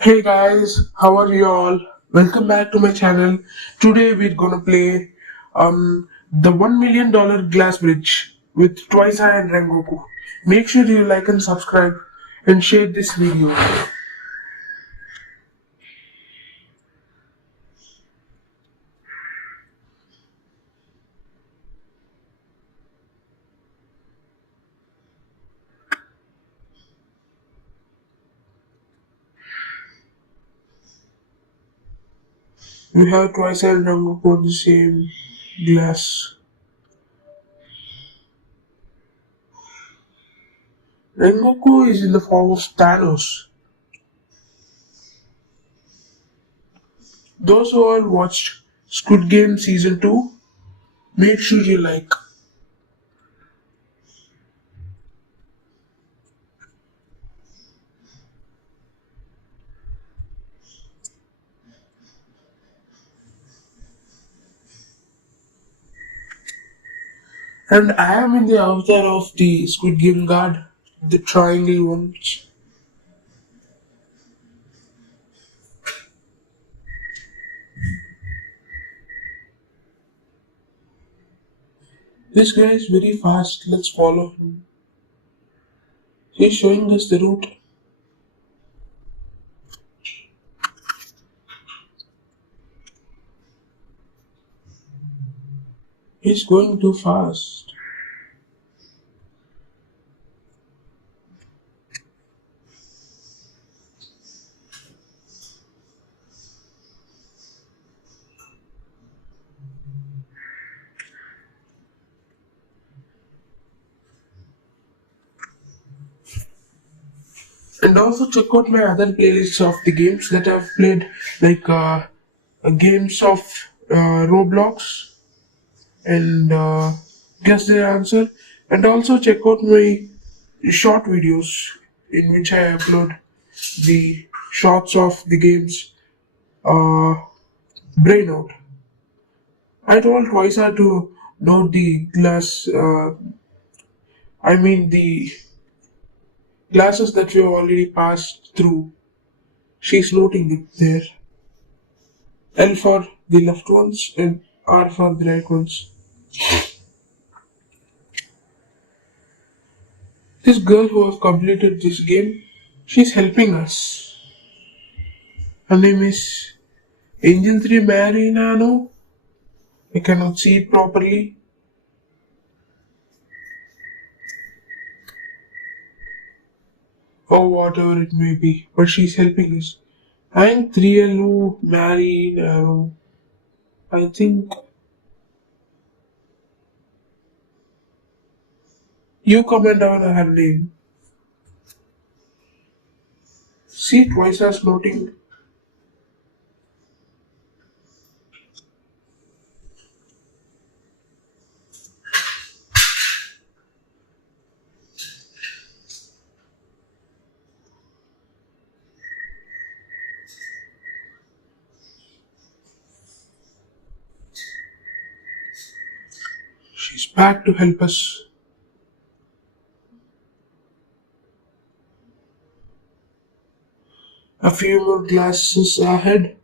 Hey guys, how are you all? Welcome back to my channel. Today we're gonna play the $1 million glass bridge with Twice and Rengoku. Make sure you like and subscribe and share this video. We have Twice and Rengoku on the same glass. Rengoku is in the form of Thanos. Those who all watched Squid Game Season 2, make sure you like. And I am in the avatar of the Squid Game guard, the triangle ones. This guy is very fast, let's follow him. He's showing us the route. He's going too fast. And also check out my other playlists of the games that I've played, like games of Roblox and guess the answer. And also check out my short videos in which I upload the shots of the games. Brain out. I told Twicer to note the glass. I mean the glasses that we have already passed through. She's noting it there. L for the left ones and R for the right ones. This girl who has completed this game, she's helping us. Her name is Angel 3 Marinano. I cannot see it properly. Or whatever it may be. But she's helping us. And 3LO Marinano. I think you comment on her name. See twice as noting. She's back to help us. A few more glasses ahead.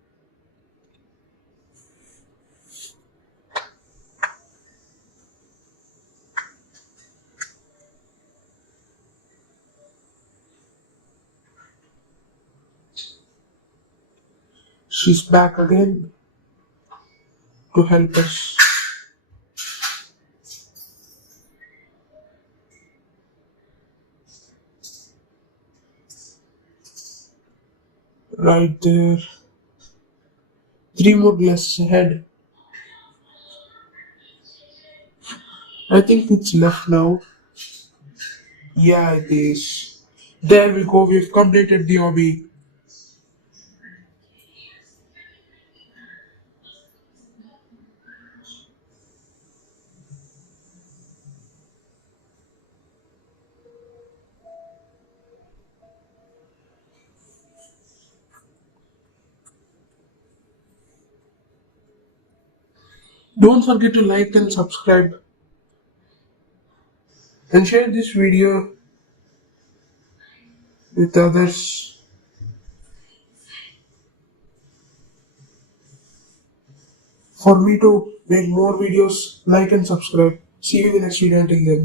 She's back again to help us. Right there. Three more glasses ahead. I think it's left now. Yeah, it is. There we go. We've completed the hobby. Don't forget to like and subscribe and share this video with others. for me to make more videos. Like and subscribe. See you in the next video. Until then.